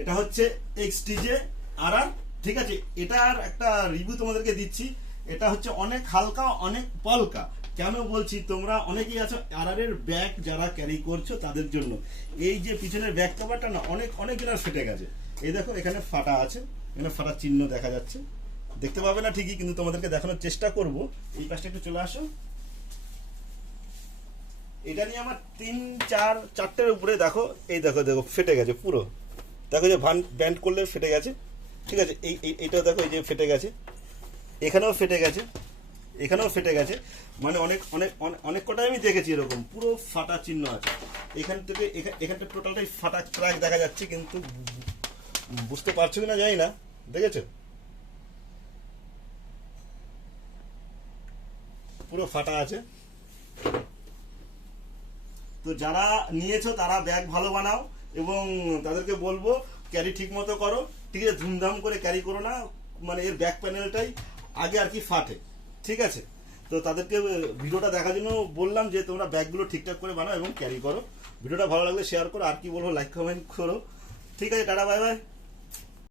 এটা হচ্ছে এক্সটিজে আর, ঠিক আছে। এটার একটা রিভিউ তোমাদেরকে দিচ্ছি। এটা হচ্ছে অনেক হালকা, অনেক পলকা। কেন বলছি, তোমরা অনেকেই আছো আর এর ব্যাগ যারা ক্যারি করছো তাদের জন্য এই যে পিছনের ব্যাগ কভারটা না অনেক অনেক জনের ফেটে গেছে। এই দেখো এখানে ফাটা আছে, এখানে ফাটার চিহ্ন দেখা যাচ্ছে, দেখতে পাবে না ঠিকই, কিন্তু তোমাদেরকে দেখানোর চেষ্টা করব। এই পাশটা একটু চলে আসো। এটা নিয়ে আমার 3-4-4টের উপরে দেখো, এই দেখো দেখো ফেটে গেছে পুরো। দেখো যে ব্যান্ড করলে ফেটে গেছে, ঠিক আছে। এইটাও দেখো, এই যে ফেটে গেছে, এখানেও ফেটে গেছে, এখানেও ফেটে গেছে। মানে অনেক অনেক অনেক কটাই আমি দেখেছি এরকম পুরো ফাটা চিহ্ন আছে। এখান থেকে এখানটা টোটালটাই ফাটা ক্র্যাক দেখা যাচ্ছে, কিন্তু বুঝতে পারছো কিনা জানি না, দেখেছো পুরো ফাটা আছে। তো যারা নিয়েছো তারা ব্যাগ ভালো বানাও, এবং তাদেরকে বলবো ক্যারি ঠিক মতো করো, ঠিক আছে। ধুমধাম করে ক্যারি করো না, মানে এর ব্যাক প্যানেলটাই আগে আর কি ফাটে, ঠিক আছে। তো তাদেরকে ভিডিওটা দেখার জন্য বললাম যে তোমরা ব্যাগগুলো ঠিকঠাক করে বানাও এবং ক্যারি করো। ভিডিওটা ভালো লাগলে শেয়ার করো, আর কি বলবো লাইক কমেন্ট করো, ঠিক আছে। Tata, bye bye.